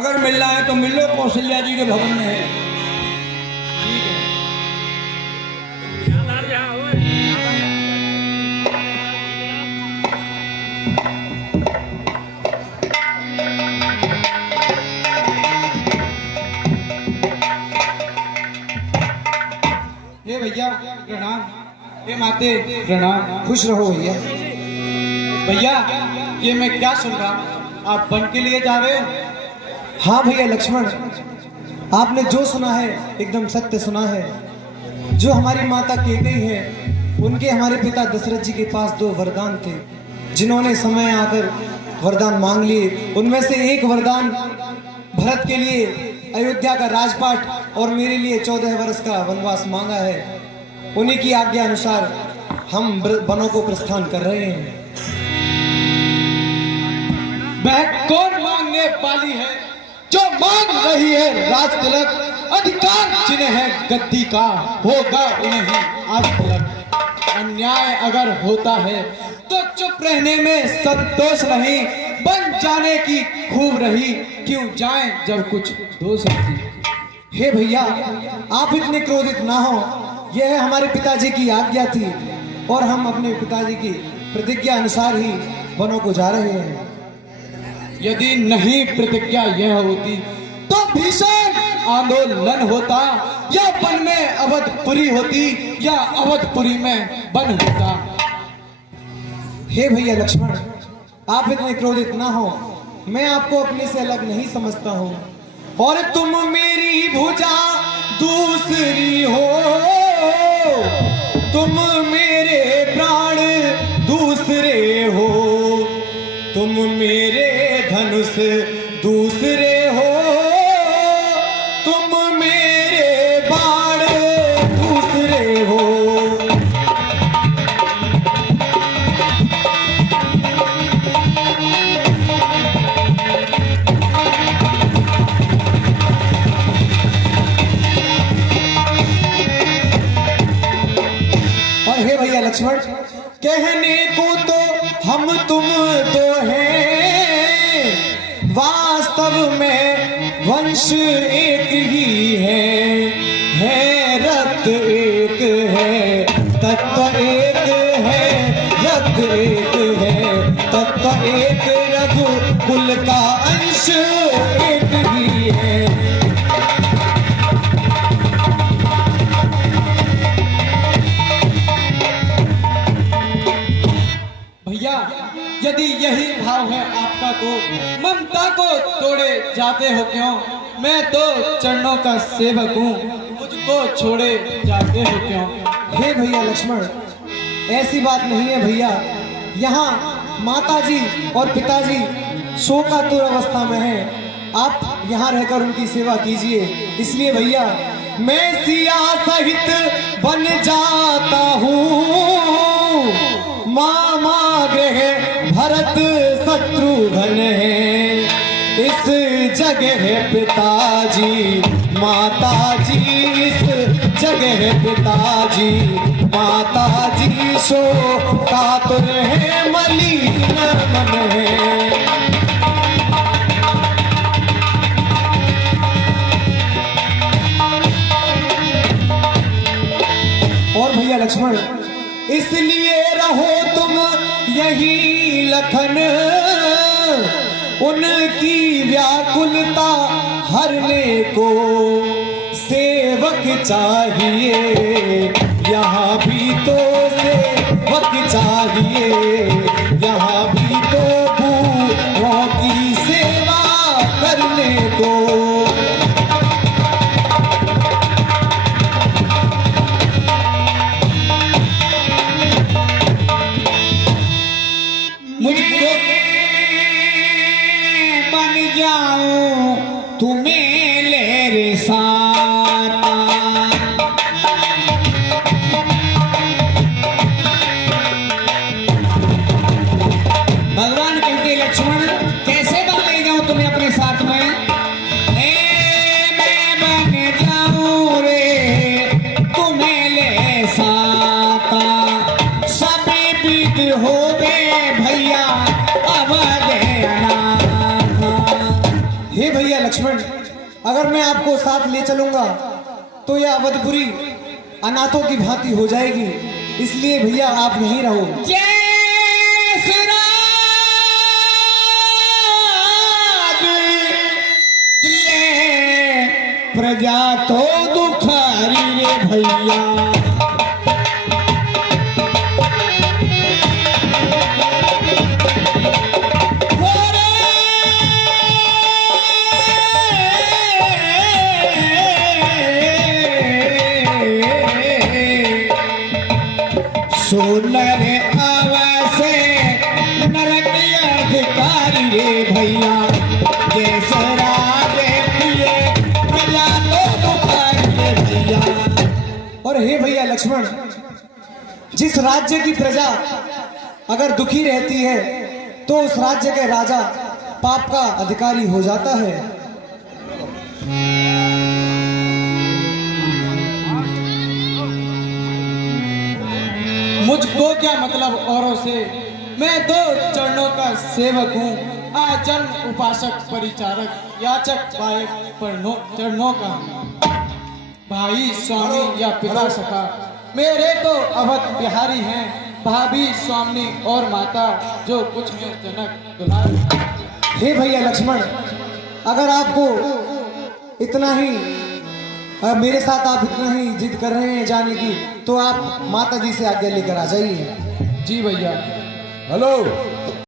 अगर मिलना है तो मिल लो, कौशल्या जी के भवन में है। ठीक है। ये भैया प्रणाम, ये माते प्रणाम। खुश रहो भैया। भैया ये मैं क्या सुन रहा हूँ, आप वन के लिए जा रहे हो? हाँ भैया लक्ष्मण, आपने जो सुना है एकदम सत्य सुना है। जो हमारी माता कैकेयी है, उनके हमारे पिता दशरथ जी के पास 2 वरदान थे, जिन्होंने समय आकर वरदान मांग लिए। उनमें से एक वरदान भरत के लिए अयोध्या का राजपाट और मेरे लिए 14 वर्ष का वनवास मांगा है। उन्हीं की आज्ञा अनुसार हम वनों को प्रस्थान कर रहे हैं। वह कौन मांगने वाली है जो मांग रही है राज तिलक? अधिकार जिन्हें है गद्दी का, होगा उन्हें ही आज तिलक। अन्याय अगर होता है तो चुप रहने में संतोष नहीं, बन जाने की खूब रही, क्यों जाए जब कुछ दोष नहीं। हे भैया, आप इतने क्रोधित ना हो। यह हमारे पिताजी की आज्ञा थी और हम अपने पिताजी की प्रतिज्ञा अनुसार ही वनों को जा रहे हैं। यदि नहीं प्रतिज्ञा यह होती तो भीषण आंदोलन होता, या वन में अवधपुरी होती, या अवधपुरी में वन होता। हे भैया लक्ष्मण, आप इतने क्रोधित ना हो। मैं आपको अपने से अलग नहीं समझता हूँ। और तुम मेरी भुजा दूसरी हो, तुम मेरे प्राण दूसरे हो, तुम मेरे धनुष दूसरे हो, तुम मेरे बाण दूसरे हो। और हे भैया लक्ष्मण, कहने को तो हम तुम तो हैं, वास्तव में वंश एक ही है रक्त एक है, तत्व एक है, रक्त एक है, तत्व एक, रघुकुल का अंश एक ही है। भैया यदि यही भाव है आपका तो ममता को तोड़े जाते हो क्यों? मैं तो चरणों का सेवक हूँ, मुझको छोड़े जाते हो क्यों? हे भैया लक्ष्मण, ऐसी बात नहीं है भैया। यहाँ माताजी और पिताजी शोकातुर अवस्था में हैं। आप यहाँ रहकर उनकी सेवा कीजिए। इसलिए भैया मैं सिया सहित बन जाता हूँ, मामा गृह भरत शत्रुघ्न है, इस जगह पिताजी माताजी, इस जगह पिताजी माताजी शोकातुर है, मलिन मन है। और भैया लक्ष्मण, इसलिए रहो तुम यही लखन, उनकी व्याकुलता हरने को सेवक चाहिए, यहाँ भी तो सेवक चाहिए, यहाँ भी तो भूखों की सेवा करने को। मुझको बन जाऊं तुम्हें लेरे साता, भगवान कहते लक्ष्मण कैसे बन ले जाऊं तुम्हें अपने साथ में? मैं बन जाऊं रे तुम्हें ले साता, सभी विध हो भैया अब देना। हे भैया भैया लक्ष्मण, अगर मैं आपको साथ ले चलूंगा तो यह अवधपुरी अनाथों की भांति हो जाएगी, इसलिए भैया आप यहीं रहो। प्रजा तो दुखारी रे भैया, सोनर आवासे नरक अधिकारी रे भैया, जैसे राजे प्रिय प्रजा तो दुखारी रे भैया। और हे भैया लक्ष्मण, जिस राज्य की प्रजा अगर दुखी रहती है तो उस राज्य के राजा पाप का अधिकारी हो जाता है। मुझको क्या मतलब औरों से, मैं दो चरणों का सेवक हूँ, आजन्म उपासक परिचारक, याचक बायक चरणों का, भाई स्वामी या पिता सखा मेरे तो अवध बिहारी हैं, भाभी स्वामी और माता जो कुछ है जनक दुलार। हे भैया लक्ष्मण, अगर आपको इतना ही मेरे साथ आप इतना ही जिद कर रहे हैं जाने की, तो आप माता जी से आज्ञा लेकर आ जाइए। जी भैया। हेलो